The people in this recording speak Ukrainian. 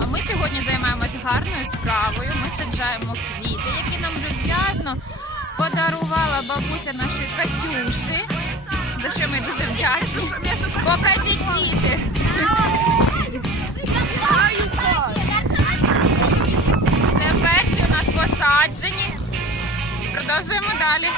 А ми сьогодні займаємось гарною справою. Ми саджаємо квіти, які нам люб'язно подарувала бабуся нашої Катюші, за що ми дуже вдячні. Покажіть квіти. Це перші у нас посаджені. Продовжуємо далі.